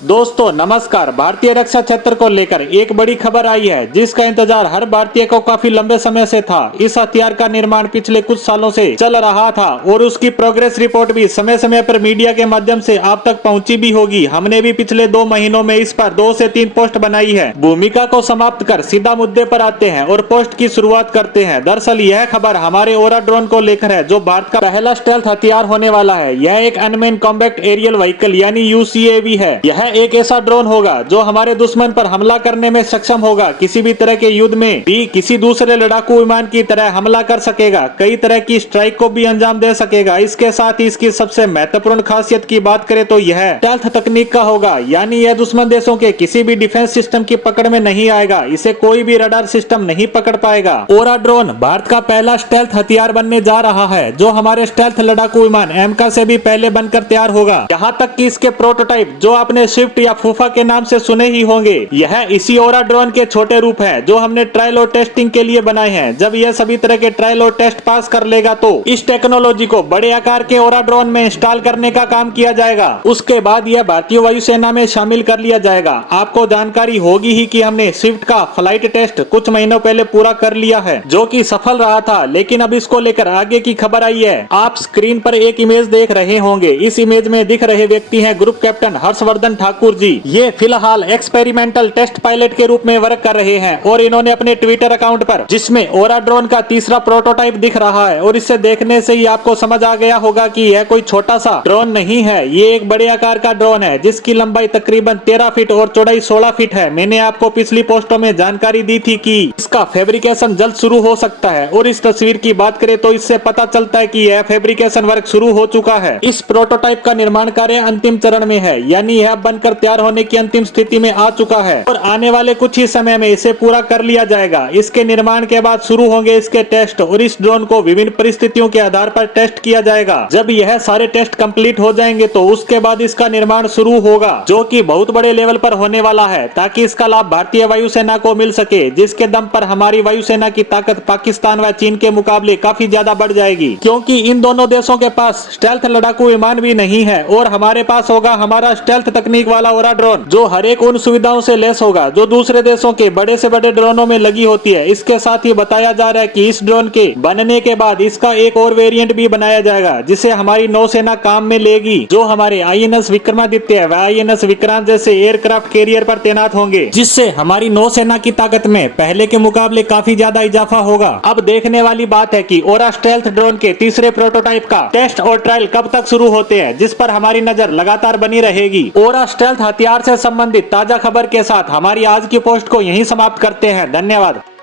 दोस्तों नमस्कार। भारतीय रक्षा क्षेत्र को लेकर एक बड़ी खबर आई है जिसका इंतजार हर भारतीय को काफी लंबे समय से था। इस हथियार का निर्माण पिछले कुछ सालों से चल रहा था और उसकी प्रोग्रेस रिपोर्ट भी समय समय पर मीडिया के माध्यम से आप तक पहुंची भी होगी। हमने भी पिछले 2 महीनों में इस पर 2 से 3 पोस्ट बनाई है। भूमिका को समाप्त कर सीधा मुद्दे पर आते हैं और पोस्ट की शुरुआत करते हैं। दरअसल यह खबर हमारे ओरा ड्रोन को लेकर है जो भारत का पहला स्टेल्थ हथियार होने वाला है। यह एक अनमैन कॉम्बैट एरियल व्हीकल यानी यूसीएवी है। यह एक ऐसा ड्रोन होगा जो हमारे दुश्मन पर हमला करने में सक्षम होगा। किसी भी तरह के युद्ध में भी किसी दूसरे लड़ाकू विमान की तरह हमला कर सकेगा। कई तरह की स्ट्राइक को भी अंजाम दे सकेगा। इसके साथ ही इसकी सबसे महत्वपूर्ण खासियत की बात करें तो यह स्टेल्थ तकनीक का होगा, यानी यह दुश्मन देशों के किसी भी डिफेंस सिस्टम की पकड़ में नहीं आएगा। इसे कोई भी रडार सिस्टम नहीं पकड़ पाएगा। ओरा ड्रोन भारत का पहला स्टेल्थ हथियार बनने जा रहा है जो हमारे स्टेल्थ लड़ाकू विमान एमका से भी पहले बनकर तैयार होगा। यहाँ तक कि इसके प्रोटोटाइप जो आपने स्विफ्ट या फूफा के नाम से सुने ही होंगे, यह इसी ओरा ड्रोन के छोटे रूप है जो हमने ट्रायल और टेस्टिंग के लिए बनाए हैं। जब यह सभी तरह के ट्रायल और टेस्ट पास कर लेगा तो इस टेक्नोलॉजी को बड़े आकार के ओरा ड्रोन में इंस्टॉल करने का काम किया जाएगा। उसके बाद यह भारतीय वायुसेना में शामिल कर लिया जाएगा। आपको जानकारी होगी ही कि हमने स्विफ्ट का फ्लाइट टेस्ट कुछ महीनों पहले पूरा कर लिया है जो कि सफल रहा था, लेकिन अब इसको लेकर आगे की खबर आई है। आप स्क्रीन पर एक इमेज देख रहे होंगे। इस इमेज में दिख रहे व्यक्ति हैं ग्रुप कैप्टन हर्षवर्धन ठाकुर जी। ये फिलहाल एक्सपेरिमेंटल टेस्ट पायलट के रूप में वर्क कर रहे हैं और इन्होंने अपने ट्विटर अकाउंट पर, जिसमें ओरा ड्रोन का तीसरा प्रोटोटाइप दिख रहा है, और इसे देखने से ही आपको समझ आ गया होगा कि यह कोई छोटा सा ड्रोन नहीं है। ये एक बड़े आकार का ड्रोन है जिसकी लंबाई तकरीबन 13 फीट और चौड़ाई 16 फीट है। मैंने आपको पिछली पोस्टों में जानकारी दी थी कि इसका फैब्रिकेशन जल्द शुरू हो सकता है, और इस तस्वीर की बात करें तो इससे पता चलता है कि यह फैब्रिकेशन वर्क शुरू हो चुका है। इस प्रोटोटाइप का निर्माण कार्य अंतिम चरण में है, यानी यह बनकर तैयार होने की अंतिम स्थिति में आ चुका है और आने वाले कुछ ही समय में इसे पूरा कर लिया जाएगा। इसके निर्माण के बाद शुरू होंगे इसके टेस्ट और इस ड्रोन को विभिन्न परिस्थितियों के आधार पर टेस्ट किया जाएगा। जब यह सारे टेस्ट कंप्लीट हो जाएंगे तो उसके बाद इसका निर्माण शुरू होगा जो कि बहुत बड़े लेवल पर होने वाला है, ताकि इसका लाभ भारतीय वायुसेना को मिल सके, जिसके दम पर हमारी वायुसेना की ताकत पाकिस्तान व चीन के मुकाबले काफी ज्यादा बढ़ जाएगी, क्योंकि इन दोनों देशों के पास स्टेल्थ लड़ाकू विमान भी नहीं है और हमारे पास होगा हमारा स्टेल्थ तकनीक वाला ओरा ड्रोन जो हर एक उन सुविधाओं से लेस होगा जो दूसरे देशों के बड़े से बड़े ड्रोनों में लगी होती है। इसके साथ ही बताया जा रहा है कि इस ड्रोन के बनने के बाद इसका एक और वेरिएंट भी बनाया जाएगा जिसे हमारी नौसेना काम में लेगी, जो हमारे आईएनएस विक्रमादित्य व आईएनएस विक्रांत जैसे एयरक्राफ्ट कैरियर पर तैनात होंगे, जिससे हमारी नौसेना की ताकत में पहले के मुकाबले काफी ज्यादा इजाफा होगा। अब देखने वाली बात है कि ओरा स्टेल्थ ड्रोन के तीसरे प्रोटोटाइप का टेस्ट और ट्रायल कब तक शुरू होते हैं, जिस पर हमारी नजर लगातार बनी रहेगी। ओरा स्टेल्थ हथियार से संबंधित ताजा खबर के साथ हमारी आज की पोस्ट को यहीं समाप्त करते हैं। धन्यवाद।